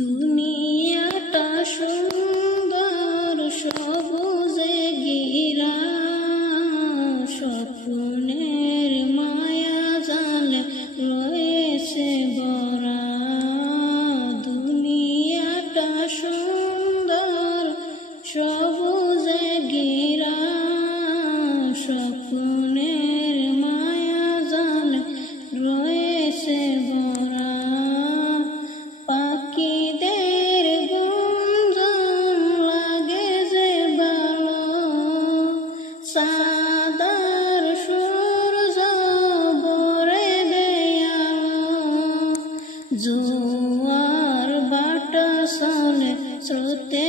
দুনিয়াটা সুন্দর সবুজে ঘেরা, স্বপ্নের মায়া জালে রয়েছে ভরা। দুনিয়াটা সুন্দর সবুজে ঘেরা, স্বপ্নের মায়া জালে রয়েছে ভরা। পাখিদের গুঞ্জন লাগে যে ভালো, সাদার সূর্য ভরে দেয় আলো। জোয়ার বাটা চলে স্রোতে